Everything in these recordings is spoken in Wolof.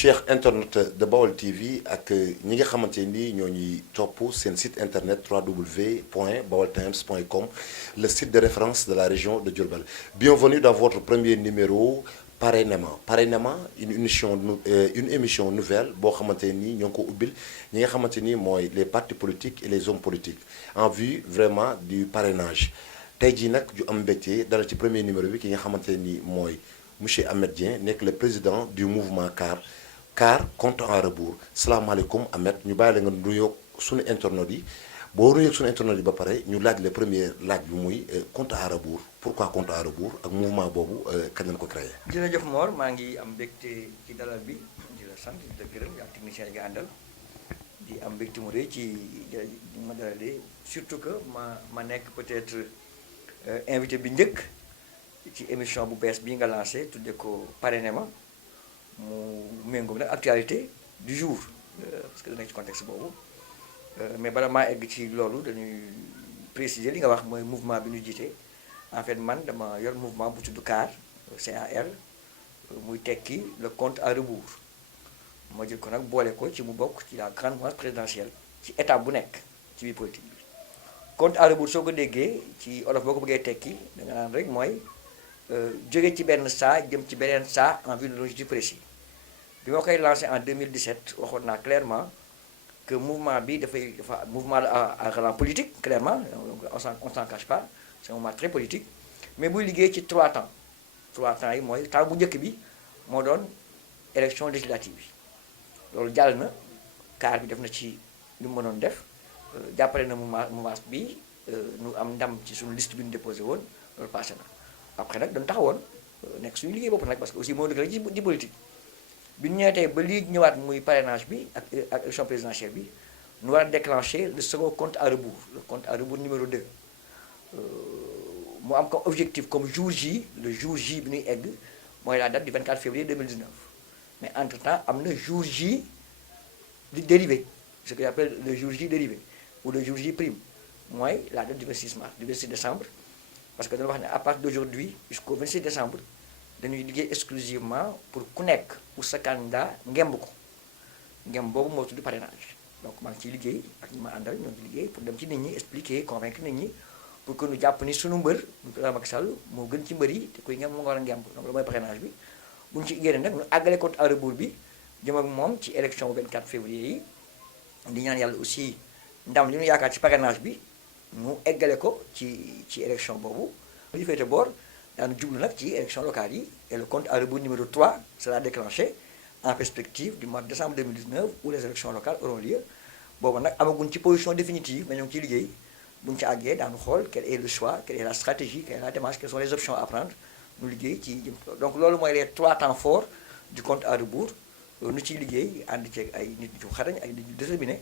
chers internautes de Baol TV ak ñi nga xamante ni ñoo ñuy topp seen site internet www.baoltimes.com, le site de référence de la région de Diourbel. Bienvenue dans votre premier numéro Parrainament. Parrainnement une émission nouvelle boo xamante ni ñoo ngi ko ubbil ñi nga xamante ni mooy les partis politiques et les hommes politiques en vue vraiment du parrainage. tey jii nag ju am mbégte dalal ci premier numéro bi ki nga xamante ni mooy monsieur Ahmed Dieng nekk le président du mouvement CAR compte à rebours. salaamaaleykum Ahmed, ñu bàyyi la nga nuyoo suñu internautes yi boo nuyoo suñu internautes yi ba pare ñu laaj le premier laaj bi muy compte à rebours. Pourquoi compte à rebours ak mouvement boobu kañ lañ ko créé. jërëjëf Mor maa ngi am mbégte ci dalal bi di la sant di la gërëm ak technicien yi nga àndal di am mbégte mu rëy ci ma dalalee surtout que ma nekk peut-être invité bi njëkk ci émission bu bees bii nga lancé tudde ko Parrainament mu méngoo nag actualité du jour parce que da nekk ci contexte boobu mais bala maa egg ci loolu dañuy préciser li nga wax mooy mouvement bi ñu jiite. En fait man dama yor mouvement bu tudd CAR CAR muy tekki le compte à rebours ma jël ko nag boole ko ci mu bokk ci la grande mouvance présidentielle ci état bu nekk ci biir politique bi. compte à rebours soo ko déggee ci olof boo ko bëggee tekki da nga naan rek mooy jóge ci benn saa jëm ci beneen saa en vue d'un objectif précis. bi ma koy lancé en 2017 waxoon naa clairement que mouvement bi dafa mouvement à ralent politique clairement on s'en cache pas. C'est un moment très politique mais buy liggéey ci 3 temps yi mooy temps bu njëkk bi moo doon élection législative bi loolu jàll na CAR bi def na ci li mu mënoon def jàppale na mouvement bi ñu am ndam ci suñu liste bi ñu déposé woon loolu passé na après nag dañu taxawoon nekk suñu liggéey bopp nag parce que aussi moo dëgg rek di politique bi ñu ñëwee tey ba lii ñëwaat muy parrainage bi ak élection présidentielle bi ñu war a déclencher le second compte à rebours le compte à rebours numéro 2 mu am comme objectif comme jour J le jour J bi ñuy egg mooy la date du 24 février 2019 mais entre temps am na jour J di dérivé ce que j'appelle le jour J dérivé ou le jour J prime mooy la date du 26 mars du 26 décembre parce que dañu wax ne à partir d'aujourd'hui jusqu'au 26 décembre dañuy liggéey exclusivement pour ku nekk pour sa candidat ngemb ko ngemb boobu moo tudd parrainage donc maa ngi ciy liggéey ak ñi ma àndal ñoo ngi liggéey pour dem ci nit ñi expliquer convaincre nit ñi pour que ñu jàpp ni sunu mbër ñu ko Macky Sall moo gën ci mbër yi te kuy ngem mu nga war a ngemb donc loolu mooy parrainage bi bu ñu ci génne nag ñu àggale compte à rebours bi jëm ak moom ci élection 24 février yi di ñaan yàlla aussi ndam li ñu yaakaar ci parrainage bi ñu eggale ko ci élection boobu li féete boor daanu jublu nag ci élection locale yi et le compte à rebours numéro 3 sera déclenché en perspective du mois de décembre 2019 où les élections locales auront lieu boobu nag amaguñ ci position définitive mais ñoo ngi ciy liggéey bu ñu ci àggee daanu xool quel est le choix quelle est la stratégie quelle est la démarche quelles sont les options à prendre ñu liggéey ci jëm donc loolu mooy les 3 temps forts du compte à rebours ñu ciy liggéey ànd ceeg ay nit ñu xarañ ay nit ñu déterminé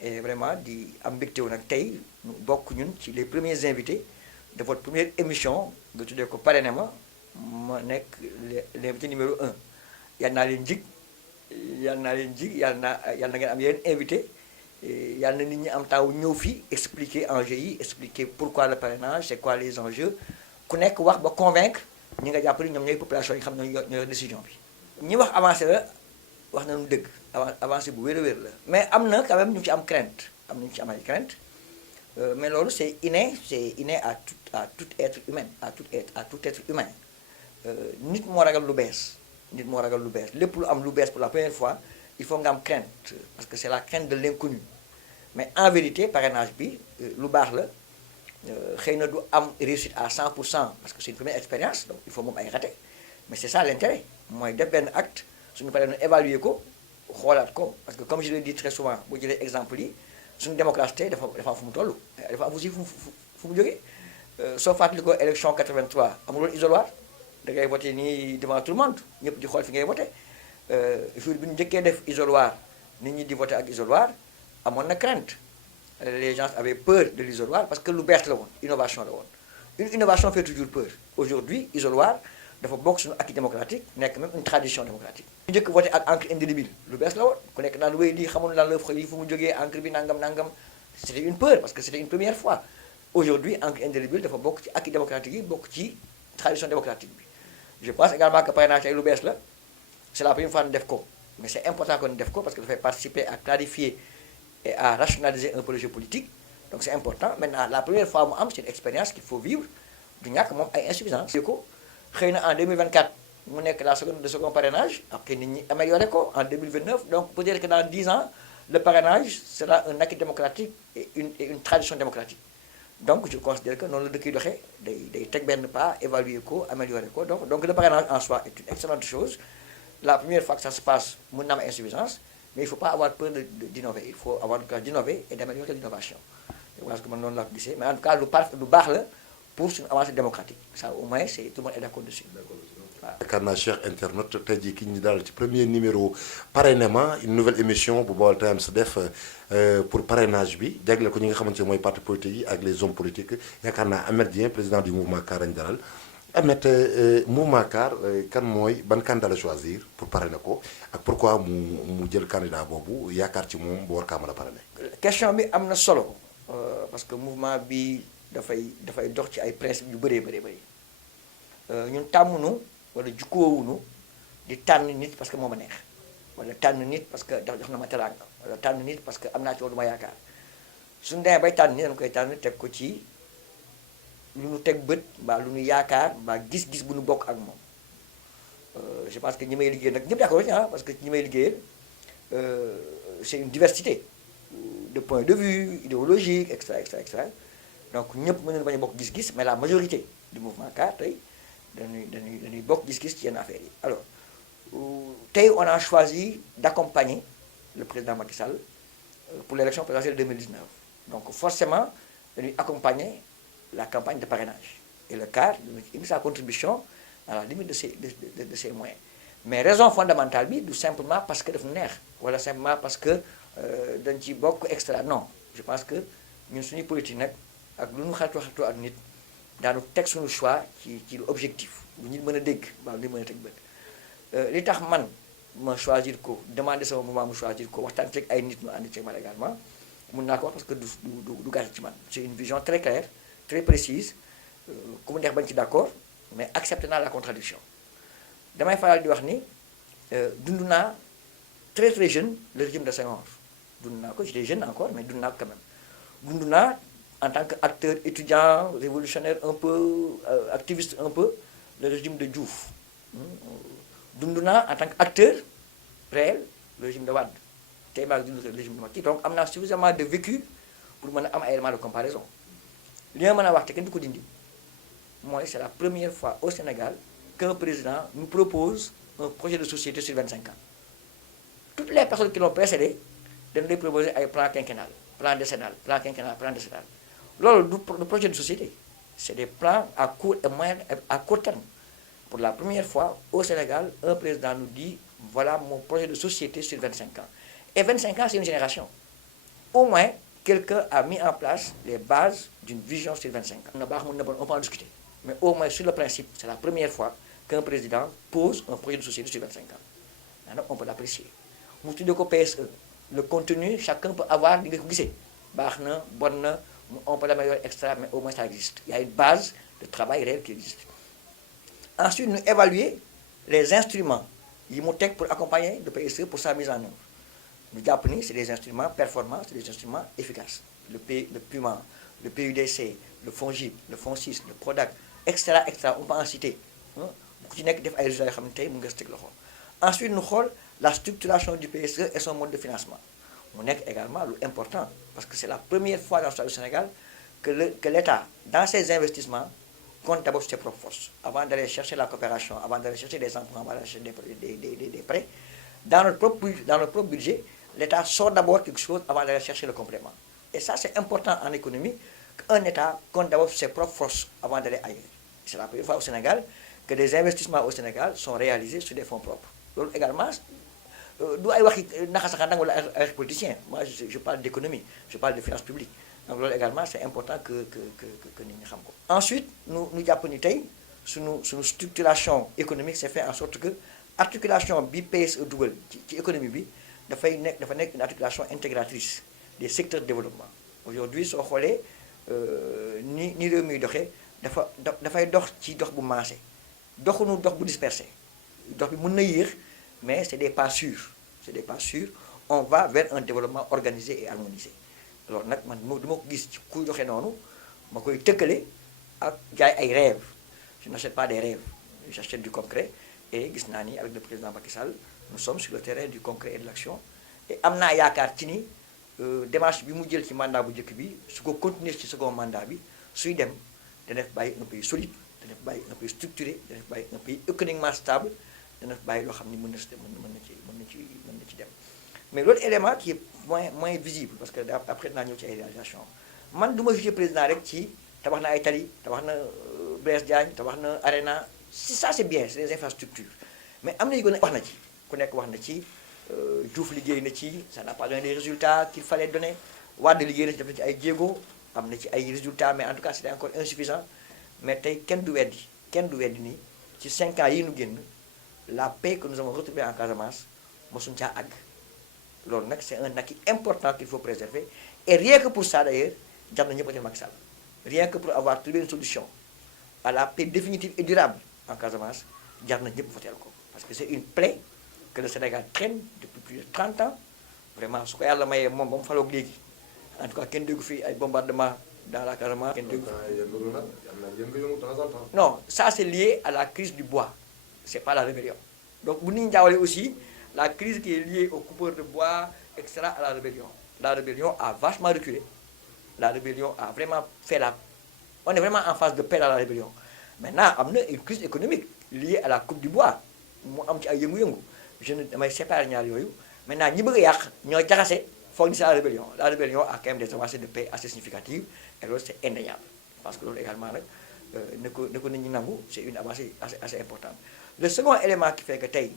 et vraiment di am mbégte wu nag tey ñu bokk ñun ci les premiers invités de votre première émission nga tuddee ko Parrainament ma nekk l'invité numéro 1 yal naa leen jig yal na ngeen am yeneen invité yàlla na nit ñi am taw ñëw fii expliquer enjeux yi expliquer pourquoi le parrainage c'est quoi les enjeux ku nekk wax ba convaincre ñi nga jàpp ni ñoom ñooy population yi xam ne ñooy décision bi. ñi wax avancé la wax nañu dëgg avancé bu wér a wér la mais am na quand même ñu ci am crainte am nañu ci am ay crainte mais loolu c'est inné à tout être humain à tout être humain nit moo ragal lu bees lépp lu am lu bees pour la première fois. Il faut nga am crainte parce que c'est la crainte de l'inconnu mais en vérité parrainage bi lu baax la xëy na du am réussite à 100% parce que c'est une première expérience donc il faut moom ay raté mais c'est ça l'intérêt mooy def benn acte suñu paree ñu évaluer ko xoolaat ko parce que comme je le dis très souvent boo jëlee exemple yi suñu démocratie tey dafa am fu mu toll dafa am aussi fu mu jógee soo fàttali ko élection 83 amuloon isoloir da ngay voté nii devant tout le monde ñëpp di xool fi ngay voté jour bi ñu njëkkee def isoloir nit ñi di voté ak isoloir amoon na crainte les gens avaient peur de l'isoloir parce que lu bees la woon innovation la woon une innovation fait toujours peur aujourd'hui isoloir dafa bokk suñu acquis démocratique nekk même une tradition démocratique ñu njëkk voté ak encre indélébile lu bees la woon ku nekk naan wéy lii xamul lan la yi fu mu jógee encre bi nangam c'était une peur parce que c'était une première fois aujourd'hui encre indélébile dafa bokk ci acquis démocratique yi bokk ci tradition démocratique bi je pense également que parrainage ay lu bees la c'est la première fois ñu def ko mais c'est important qu'on def ko parce que dafay participer à clarifier et à rationaliser un peu le jeu politique. Donc c'est important. Maintenant, la première fois mu am c'est une expérience qu'il faut vivre du ñàkk moom ay insuffisance ko xëy na en 2024 mu nekk le second parrainage après nit ñi amélioré ko en 2029. Donc peut dire que dans 10 ans le parrainage sera un acquis démocratique et une tradition démocratique. Donc je considère que noonu la dëkk yi doxee day teg benn pas évaluer ko améliorer ko. Donc le parrainage en soi est une excellente chose. La première fois que ça se passe mën na am insuffisance, mais il ne faut pas avoir peur d'innover. Il faut avoir le courage d'innover et d'améliorer l'innovation. Je pense que man noonu laa ko gisee, mais en tout cas lu baax la pour suñu avancée démocratique. Ça au moins c'est tout le monde est d'accord dessus. yaakaar naa cher internaute tey jii ki ñu daal ci premier numéro parrainement une nouvelle émission bu Baol Times def pour parrainage bi jagleel ko ñi nga xamante ne mooy parti politique yi ak les hommes politiques yaakaar naa Ameth Dieng président du mouvement CAR lañu dalal. Ameth mouvement CAR kan mooy ban candidat la choisir pour parrainer ko ak pourquoi mu jël candidat boobu yaakaar ci moom bu war kaa mën a parrainer. Question bi am na solo parce que mouvement bi dafay dox ci ay principes yu bëree bëri ñun tàmmunu wala jukkoowunu di tànn nit parce que moo ma neex wala tànn nit parce que jox na ma teraanga wala tànn nit parce que am naa ci lu ma yaakaar suñu demee bay tànn nit dañu koy tànn teg ko ci lu ñu teg bët mbaa lu ñu yaakaar mbaa gis-gis bu ñu bokk ak moom. Je pense que ñi may liggéey nag ñëpp d'accord ci parce que ñi may liggéeyal c'est une diversité de points de vue idéologique et cetera. Donc ñëpp mën nañu bañ a bokk gis-gis mais la majorité du mouvement CAR tey dañuy bokk gis-gis ci yenn affaires yi. Alors tey on a choisi d'accompagner le président Macky Sall pour l'élection présidentielle 2019. Donc forcément dañuy accompagner la campagne de parrainage et le CAR dina ci indi sa contribution à la limite de ses moyens. Mais raison fondamentale bi du simplement parce que daf neex wala simplement parce que dañ ci bokk extra non je pense que ñun suñuy politique nag ak lu ñu xatu ak nit daanu teg suñu choix ci objectif bu ñu mën a dégg waaw li mën a teg bët li tax man ma choisir ko demander sama mouvement mu choisir ko waxtaan ceeg ay nit ñu ànd ceeg man également mun naa ko wax parce que du gàtt ci man c'est une vision très claire très précise ku mu neex bañ ci d'accord mais accepté naa la contradiction damay faral di wax ni dund naa très très jeune le régime de Senghor dund naa ko j'étais jeune encore mais dund naa ko quand même dund naa en tant qu'acteur étudiant révolutionnaire un peu activiste un peu le régime de Diouf dund naa en tant qu'acteur réel le régime de Wade tey maa ngi dund le régime de Macky donc am naa suffisamment de vécu pour mën a am ay éléments de comparaison li nga mën a wax te kenn du ko dindi mooy c'est la première fois au Sénégal qu'un président nous propose un projet de société sur 25 ans. Toutes les personnes qui l'ont précédé dañu lay proposer ay plan quinquennal plan décennal plan quinquennal plan décennal loolu du projet de société c'est des plans à court et moyen à court terme. Pour la première fois au Sénégal un président nous dit voilà mon projet de société sur 25 ans et 25 ans c'est une génération. Au moins quelqu'un a mis en place les bases d'une vision sur 25 ans. Na baax mën na bon on peut en discuter mais au moins sur le principe c'est la première fois qu'un président pose un projet de société sur 25 ans. Maintenant on peut l'apprécier mu tuddee ko PSE le contenu chacun peut avoir li nga ko gisee baax na bon na on peut l'améliorer extra mais au moins ça existe. Il y a une base de travail réel qui existe. Ensuite nous évaluer les instruments yi mu teg pour accompagner le PSE pour sa mise en œuvre. Ñu jàpp ni c'est des instruments performants, c'est des instruments efficaces. Le PUMA, le PUDC, le FONGIP, le FONSIS, le PRODAC, extra on peut en citer. Bu ci nekk def ay résultats yoo xam ne tey mu ngi teg loxo. Ensuite ñu xool la structuration du PSE et son mode de financement. Mu nekk également lu important parce que c'est la première fois dans l'histoire du Sénégal que l'État dans ses investissements compte d'abord sur ses propres forces avant d'aller chercher la coopération, avant d'aller chercher des emprunts, avant d'aller chercher des prêts. Dans notre propre budget, l'État sort d'abord quelque chose avant d'aller chercher le complément. Et ça, c'est important en économie qu'un État compte d'abord sur ses propres forces avant d'aller ailleurs. C'est la première fois au Sénégal que des investissements au Sénégal sont réalisés sur des fonds propres. Donc également, du ay waxi naxasaxandang wala ay politiciens. Moi, je parle d'économie, je parle de finances publiques. Donc également, c'est important que nit ñi xam ko. Ensuite, nous jàpp ni tey suñu structuration économique c'est fait en sorte que articulation bi PSE dugal ci économie bi dafa nekk une articulation intégratrice des secteurs de développement. Aujourd'hui soo xoolee ni réew mi doxee dafay dox ci dox bu maase doxunu dox bu dispersé dox bi mën na yéex mais c'est des pas sûrs c'est des pas sûrs, on va vers un développement organisé et harmonisé. Alors nag man du ma ko gis ci kuy doxee noonu ma koy tëkkale ak jaay ay rêves. Je n'achète pas des rêves, j'achète du concret et gis naa ni avec le président Macky Sall nous sommes sur le terrain du concret et de l'action et am naa yaakaar ci ni démarche bi mu jël ci mandat bu njëkk bi su ko continuer ci second mandat bi suy dem dana bàyyi un pays solide, dana bàyyi un pays structuré, dana bàyyi un pays économiquement stable, dana bàyyi loo xam ni mën na ci dem. Mais l'autre élément qui est moins visible parce que après dinaa ñëw ci ay réalisation man du ma juger président rek ci tabax na ay tali tabax na Blaise Diagne tabax na Arena si ça c'est bien, c'est des infrastructures mais am na yu gën a wax na ci ku nekk wax na ci Diouf liggéey na ci ça n'a pas donné les résultats qu'il fallait donner Wade liggéey na ci def na ci ay jéego am na ci ay résultats mais en tout cas c'était encore insuffisant mais tey kenn du weddi ni ci 5 ans yi ñu génn la paix que nous avons retrouvée en Casamance mosuñ caa àgg loolu nag c'est un acquis important qu'il faut préserver et rien que pour ça d'ailleurs jar na ñëpp a def Macky Sall rien que pour avoir trouvé une solution à la paix définitive et durable en Casamance jar na ñëpp voter ko parce que c'est une plaie que le Sénégal traîne depuis plus de 30 ans vraiment su ko yàlla mayee moom ba mu faloog léegi en tout cas kenn déggu fii ay bombardement dans la Casamance kenn déggu non ça c'est lié à la crise du bois c'est pas la rébellion donc bu ñu jaawale aussi la crise qui est liée aux coupeurs de bois etc. à la rébellion a vachement reculé la rébellion a vraiment fait on est vraiment en phase de paix dans la rébellion maintenant am na une crise économique liée à la coupe du bois mu am ci ay yëngu-yëngu je ne damay séparer ñaar yooyu maintenant ñi bëgg a yàq ñoo jaxase foog ni c'est la rébellion a quand même des avancées de paix assez significatives et loolu c'est indéniable parce que loolu également nag ne ko nit ñi nangu c'est une avancée assez importante le second élément qui fait que tey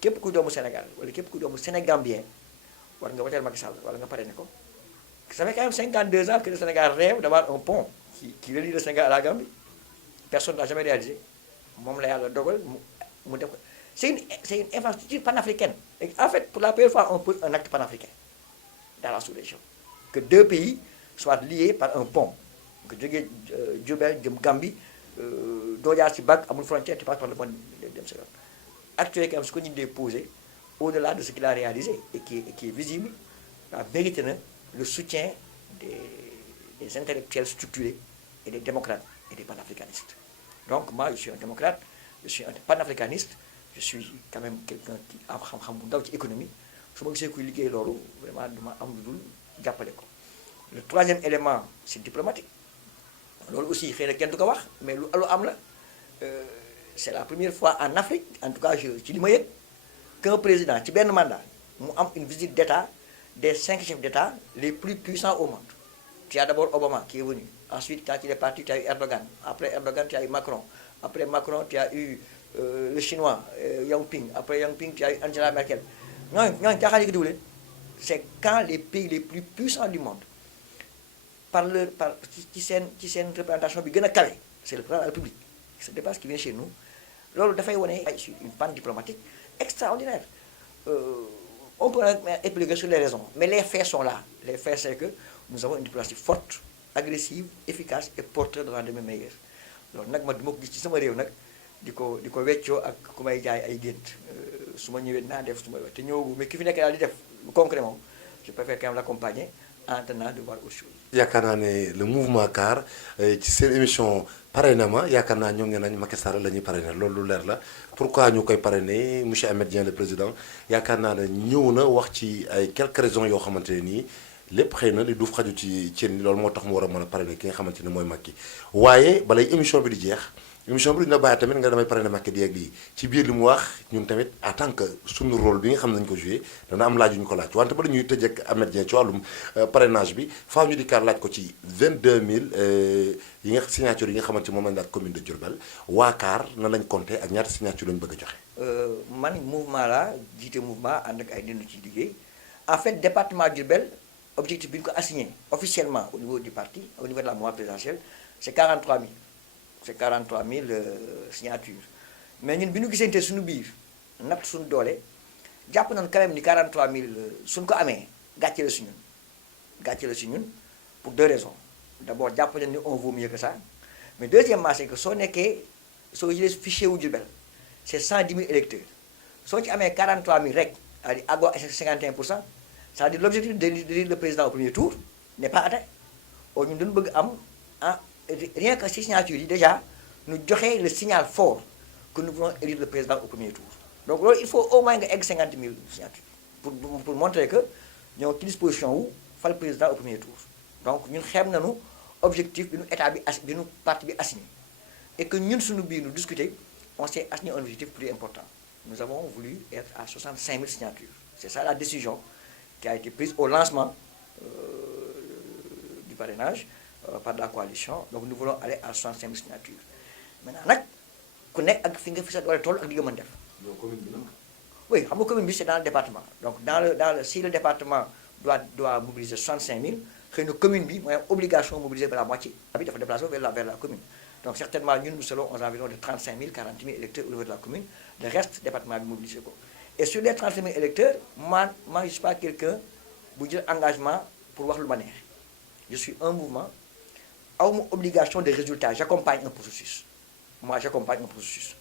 képp ku doomu Sénégal wala képp ku doomu Sénégambien war nga woteel Macky Sall wala nga parrainé ko ça fait quand même 52 ans que le Sénégal rêve d'avoir un pont qui relie le Sénégal à la Gambie personne n'a jamais réalisé moom la yàlla dogal mu def ko c'est une infrastructure panafricaine et en fait pour la première fois on pose un acte panafricain dans la sous-région que deux pays soient liés par un pont nga jógee Diourbel jëm Gambie doo jaar ci bac amul frontière tu passes par le pont dem sa yoon acte yooyu quand même su ko ñu dee posé au-delà de ce qu'il a réalisé et qui est visible la mérite na le soutien des intellectuels structurés et des démocrates et des panafricanistes donc moi je suis un démocrate je suis un panafricaniste je suis quand même quelqu'un qui am xam-xam bu ndaw ci économie su ma gisee kuy liggéey loolu vraiment duma am lu dul jàppale ko le troisième élément c'est diplomatique loolu aussi xëy na kenn du ko wax mais lu am la c'est la première fois en Afrique en tout cas ci li ma yëg qu'un président ci benn mandat mu am une visite d'État des 5 chefs d'État les plus puissants au monde. Tu as d'abord Obama qui est venu, ensuite quand il est parti tu as eu Erdogan, après Erdogan tu as eu Macron, après Macron tu as eu le chinois Yang Ping, après Yang Ping tu as eu Angela Merkel. ñooñu caaxaan yi ko diwleen c'est quand les pays les plus puissants du monde ci seen représentation bi gën a kawe c'est le président de la République ce dépasse qui vient chez nous loolu dafay wane sur une panne diplomatique extraordinaire. On peut épiloguer sur les raisons mais les faits sont là les faits c'est que nous avons une diplomatie forte agressive efficace et porteur de lendemain meilleur loolu nag ma du ma ko gis ci sama réew nag di ko weccoo ak ku may jaay ay gént su ma ñëwee naa def su ma te ñëw mais ki fi nekk daal di def concret moom je préfère quand même l'accompagner en attendant de voir autre chose. yaakaar naa ne le mouvement CAR ci seen émission parrainement yaakaar naa ñoom nee nañ Macky Sall la ñuy parrainer loolu lu leer la pourquoi ñu koy parrainer monsieur Ahmed Dieng le président yaakaar naa ne ñëw na wax ci ay quelques raisons yoo xamante ne nii lépp xëy na li duuf xaju ci ceen loolu moo tax mu war a mën a parrainer ki nga xamante ne mooy Macky waaye balay émission bi di jeex émission bi dina bàyyi tamit nga damay parrainer Macky bi ak lii ci biir li mu wax ñun tamit en tant que suñu rôle bi nga xam ne nañu ko joué dana am laaj yu ñu ko laaj wante ba la ñuy tëjee ak Ahmed Dieng ci wàllum parrainage bi faaw ñu di kaar laaj ko ci 22000 yi nga signature yi nga xamante moom lañ laaj commune de Diourbel waa CAR na lañ compté ak ñaata signature lañu bëgg a joxe. man mouvement la jiite mouvement ànd ak ay nit ci liggéey en fait département Diourbel objectif bi ñu ko assigné officiellement au niveau du parti au niveau de la mouvance présidentielle c'est 43 000 c'est 43 000 signatures mais ñun bi ñu gisante suñu biir natt suñu doole jàpp nañu quand même ni 43 000 suñ ko amee gàcce la si ñun pour deux raisons d'abord jàpp nañu ni on vaut mieux que ça mais deuxièmement c'est que soo jëlee fichier wu Diourbel c'est 110 000 électeurs soo ci amee 43 000 rek c'est-à-dire àggoo à 51%, c'est-à-dire l'objectif d'élire le président au premier tour n'est pas atteint. Or ñun dañu bëgg am rien que si signature yi déjà nous joxe le signal fort que nous voulons élire le président au premier tour. Donc loolu il faut au moins nga egg 50 000 signatures pour montrer que ñoo ci disposition wu fal président au premier tour. Donc ñun xem nañu objectif bi nu état bi bi nu parti bi assigné et que ñun suñu biir nous discuter on s'est assigné un objectif plus important. Nous avons voulu être à 65 000 signatures. C'est ça la décision qui a été prise au lancement du parrainage par la coalition. Donc nous voulons aller à 65 000 signatures. Maintenant nag ku nekk ak fi nga fi sa doole toll ak li nga mën def. Oui, xam nga commune bi c'est dans le département. Donc si le département doit mobiliser 65 000, xëy na commune bi mooy obligation mobiliser par la moitié. Bi dafa déplacer vers la commune. Donc certainement ñun nous serons aux environs de 35 000 40 000 électeurs au niveau de la commune. Le reste département bi mobilisé ko. Et sur les 35 000 électeurs, moi je suis pas quelqu'un bu jël engagement pour wax lu ma neex. Je suis un mouvement awma obligation de résultat, j'accompagne un processus. Moi j'accompagne un processus.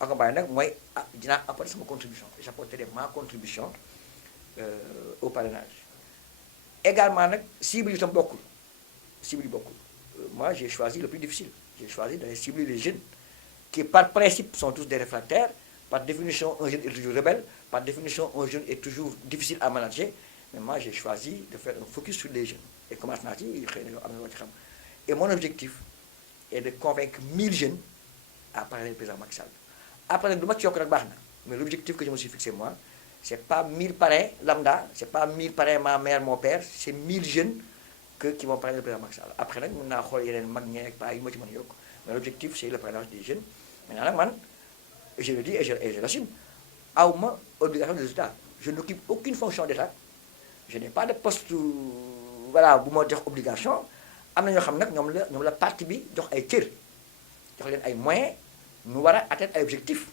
Accompagner nag mooy dinaa apporter sama contribution. J'apporterai ma contribution au parrainage. Également nag cible yi tam bokkul cible yi bokkul. Moi j'ai choisi le plus difficile. J'ai choisi d'aller cibler les jeunes qui par principe sont tous des réfractaires. Par définition un jeune est toujours rebelle. Par définition un jeune est toujours difficile à manager. Mais moi j'ai choisi de faire un focus sur les jeunes. Et commence naa ci xëy na am na loo ci xam. Et mon objectif est de convaincre 1000 jeunes à parrainer le président Macky Sall. Après nag du ma ci yokk nag baax na mais l'objectif que je me suis fixé moi c'est pas 1000 parrains lambda, c'est pas 1000 parrains ma mère mon père, c'est 1000 jeunes qui vont parrainer le président Macky Sall. Après nag mën naa xool yeneen mag ñi ak paa yi ma ci mën a yokk mais l'objectif c'est le parrainage des jeunes. Maintenant nag man je le dis et je l'assume awma obligation de résultat. Je n'occupe aucune fonction d'État. Je n'ai pas de poste voilà bu ma jox obligation. Am na ñoo xam nag ñoom la parti bi jox ay cër jox leen ay moyens ñu war a atteindre ay objectifs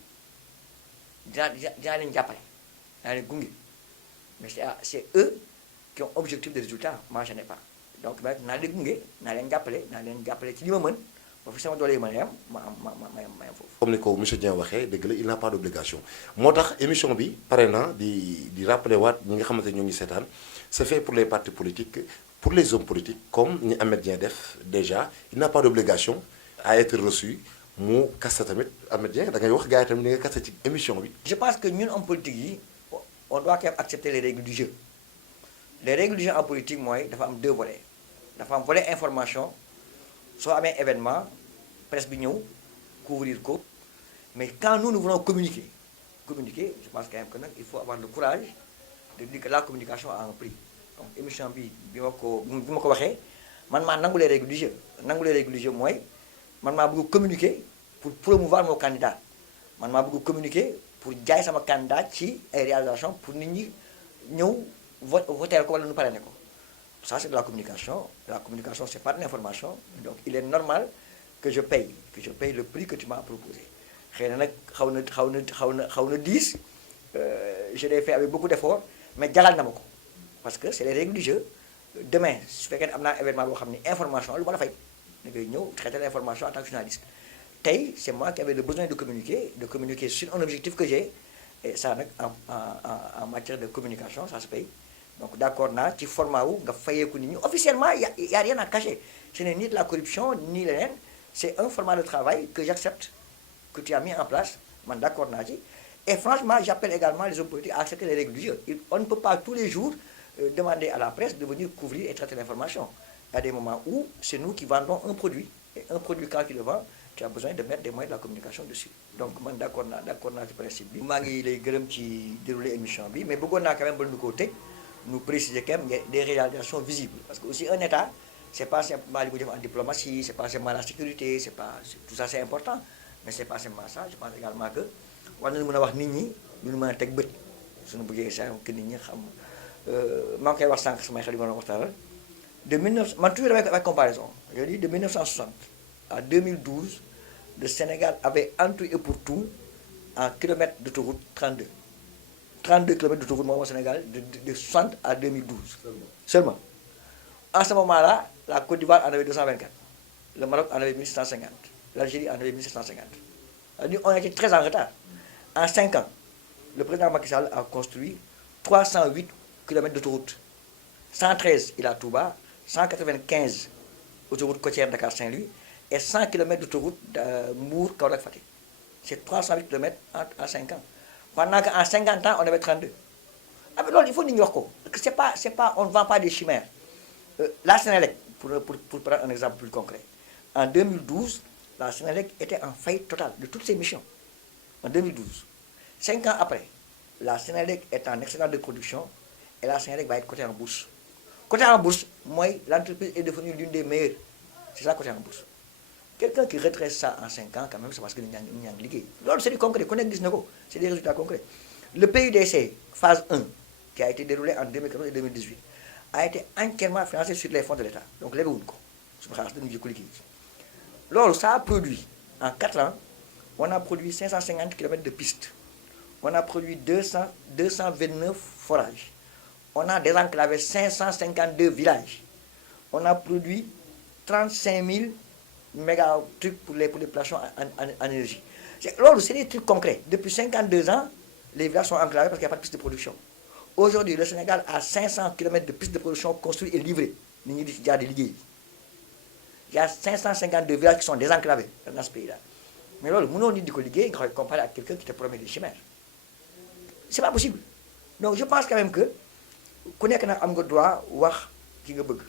dinaa leen jàppale dinaa leen gunge mais c'est eux qui ont objectif de résultat moi je n'ai pas. Donc naa leen gunge naa leen jàppale ci li ma mën ba fi sama doole yi mën a yam ma am foofu. comme ni ko monsieur Dieng waxee dëgg la il n'a pas d'obligation moo tax émission bi pare na di rappeler waat ñi nga xamante ñoo ngi seetaan c'est fait pour les partis politiques pour les hommes politiques comme ni Ahmed Dieng def déjà il n'a pas d'obligation à être reçu mu kasta tamit Ahmed Dieng da ngay wax gars yi tamit ni nga kasta ci émission bi. Je pense que ñun hommes politiques yi on doit quand même accepter les règles du jeu. Les règles du jeu en politique mooy dafa am deux volets dafa am volet information soo amee événement presse bi ñëw couvrir ko mais quand nous voulons communiquer je pense quand même que nag il faut avoir le courage de dire que la communication a un prix. Donc émission bi ma ko waxee man maa nangu les règles du jeu mooy man maa bëgg communiquer pour promouvoir nos candidats man maa bëgg communiquer pour jaay sama candidat ci ay réalisations pour nit ñi ñëw voter ko wala nu parrainer ko. Ça c'est de la communication. La communication c'est pas de l'information. Donc il est normal que je paye le prix que tu m'as proposé. Xëy na nag xaw na 10 je l'ai fait avec beaucoup d'efforts mais jaral na ma ko parce que c'est les règles du jeu. Demain su fekkee ne am naa événement boo xam ne information lu ma la fay da ngay ñëw traiter l'information en tant que journaliste. Tey c'est moi qui avais le besoin de communiquer sur un objectif que j'ai et ça nag en matière de communication ça se paye. Donc d'accord naa ci format wu nga fayeeku nit ñi officiellement y a rien à cacher. Ce n'est ni de la corruption ni leneen c'est un format de travail que j'accepte que tu as mis en place man d'accord naa ci et franchement j'appelle également les hommes politiques à accepter les règles du jeu. On ne peut pas tous les jours demander à la presse de venir couvrir et traiter l'information. Il y a des moments où c'est nous qui vendons un produit et un produit quand tu le vends tu as besoin de mettre des moyens de la communication dessus. Donc man d'accord naa ci principe bi. maa ngi lay gërëm ci dérouler émission bi mais bëggoon naa quand même ba ñu ko tëj nous préciser quand même des réalisations visibles parce que aussi un État c'est pas simplement li mu def en diplomatie c'est pas simplement la sécurité c'est pas tout ça c'est important mais c'est pas simplement ça. Je pense également que war nañu mën a wax nit ñi lu ñu mën a teg bët suñu bëggee sax que nit ñi xam maa ngi koy wax sànq samay xel yi ma doon waxtaanal de 19 man toujours avec comparaison je dis de 1960 à 2012 le Sénégal avait en tout et pour tout en kilomètres d'autoroute 32 kilomètres d'autoroute moom au Sénégal de 60 à 2012 seulement. En ce moment-là la Côte d'Ivoire en avait 224 le Maroc en avait 1650 l'Algérie en avait 1750 on était très en retard en 5 ans le président Macky Sall a construit 308 km d'autoroute. 113 il a Touba, 195 autoroute côtière Dakar-Saint-Louis et 100 km d'autoroute Mbour, Kaolack, Fatick. C'est 308 km en 5 ans. Pendant qu'en 50 ans, on avait 32. Ah, mais il faut nous dire que on ne vend pas des chimères. La Sénélec, pour prendre un exemple plus concret, en 2012, la Sénélec était en faillite totale de toutes ses missions. En 2012. 5 ans après, la Sénélec est en excédent de production et la Sénélec va être cotée en bourse. Cotée en bourse, moi, l'entreprise est devenue l'une des meilleures. C'est ça, cotée en bourse. Quelqu'un qui retrace ça en 5 ans, quand même, c'est parce que nous avons ligué. C'est du concret, c'est des résultats concrets. Le PUDC, phase 1, qui a été déroulé en 2014 et 2018, a été entièrement financé sur les fonds de l'État. Donc, les lors, ça a produit, en 4 ans, on a produit 550 km de pistes. On a produit 229 forages. On a désenclavé 552 villages. On a produit 35 000 mégatrucs pour les populations en énergie. C'est des trucs concrets. Depuis 52 ans, les villages sont enclavés parce qu'il n'y a pas de piste de production. Aujourd'hui, le Sénégal a 500 km de pistes de production construites et livrées. Il y a 552 villages qui sont désenclavés dans ce pays-là. Mais là, nous avons dit comparé à quelqu'un qui te promet des chimères. C'est pas possible. Donc je pense quand même que ku nekk nag am nga droit wax ki nga bëgg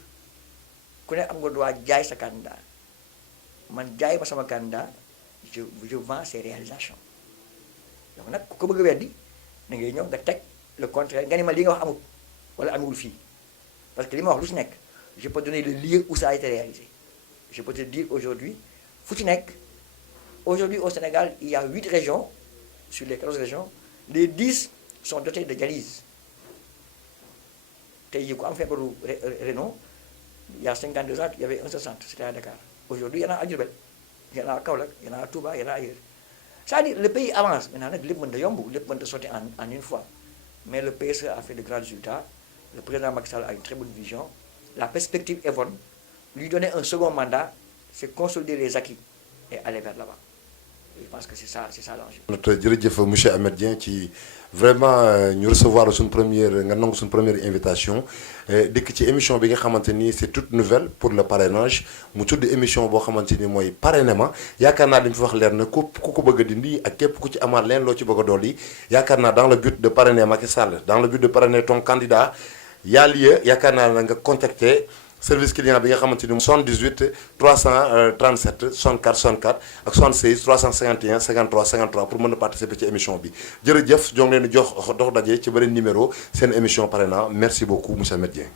ku nekk am nga droit jaay sa candidat man jaay ma sama candidat je vends ses réalisations donc nag ku ko bëgg a weddi da ngay ñëw nga teg le contraire nga ni ma li nga wax amul wala amul fii parce que li ma wax lu ci nekk je peux donner le lieu où ça a été réalisé je peux te dire aujourd'hui fu ci nekk aujourd'hui au Sénégal il y a 8 régions sur les 14 régions les 10 sont dotées de dialyse. Il y a 52 ans, il y avait un seul centre, c'était à Dakar. Aujourd'hui, il y en a à Djurbel, il y en a à Kaolack, il y en a à Touba, il y en a ailleurs. C'est-à-dire le pays avance. Maintenant, les gens sortent en une fois. Mais le PSE a fait de grands résultats. Le président Macky Sall a une très bonne vision. La perspective est bonne. Lui donner un second mandat, c'est consolider les acquis et aller vers là-bas. Je pense que c'est ça l'enjeu. Notre jërëjëf monsieur Ahmed Dieng qui vraiment ñu recevoir suñ première invitation dikk ci émission bi nga xamante ni c'est toute nouvelle pour le parrainage mu tudd émission boo xamante ni mooy parrainement yaakaar naa dañ fi wax leer na ku ko bëgg a dindi ak képp ku ci amaat leen loo ci bëgg a dolli yaakaar naa dans le but de parrainer Macky Sall dans le but de parrainer ton candidat y a lieu yaakaar naa nga contacter service client bi nga xamante ni 78 337 64 64 ak 76 351 53 53 pour mën a participer ci émission bi jërëjëf ñoo ngi leen di jox dox daje ci beneen numéro seen émission parrainage merci beaucoup monsieur Ahmed Dieng